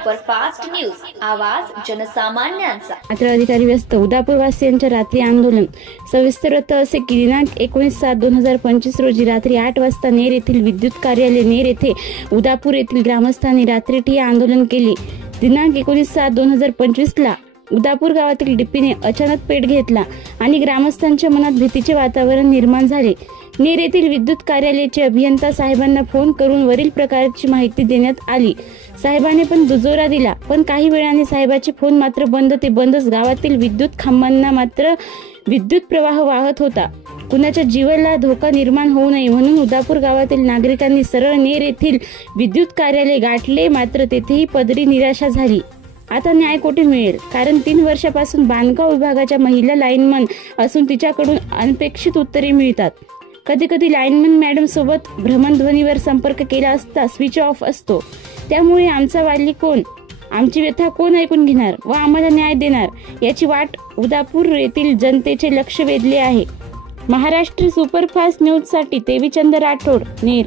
Superfast news, आवाज जनसामान्यांचा। मात्र अधिकारी व्यस्त, उदापूर वासियांच्या रात्री आंदोलन। सविस्तर वृत्त असे की दिनांक 19/7/2025 रोजी रात्री 8 वाजता नेर येथील विद्युत कार्यालय नेर येथे उदापूर येथील ग्रामस्थांनी रात्री ठिय्या आंदोलन केले। दिनांक 19/7/2025 ला उदापूर गावातील डीपीने अचानक पेट घेतला आणि ग्रामस्थांच्या मनात भीतीचे वातावरण निर्माण झाले। नेर येथील विद्युत कार्यालयाचे अभियंता साहेबांना फोन करून वरील प्रकारची माहिती देण्यात आली। साहेबांनी पण दुजोरा दिला, पण काही वेळाने साहेबाचे फोन मात्र बंद ते बंदच। गावातील विद्युत खांबांना मात्र विद्युत प्रवाह वाहत होता। कुणाच्या जीवाला धोका निर्माण होऊ नये म्हणून उदापूर गावातील नागरिकांनी सरळ नेर येथील विद्युत कार्यालय गाठले, मात्र तेथेही पदरी निराशा झाली। आता न्याय कोठे मिळेल? कारण 3 वर्षापासून बांधकाम विभागाच्या महिला लाईनमन असून तिच्याकडून अनपेक्षित उत्तरे मिळतात। कधी कधी लाईनमन मॅडम सोबत भ्रमणध्वनीवर संपर्क केला असता स्विच ऑफ असतो। त्यामुळे आमचा वाली कोण, आमची व्यथा कोण ऐकून घेणार व आम्हाला न्याय देणार याची वाट उदापूर येथील जनतेचे लक्ष वेधले आहे। महाराष्ट्र सुपरफास्ट न्यूज साठी देवीचंद राठोड, नेर।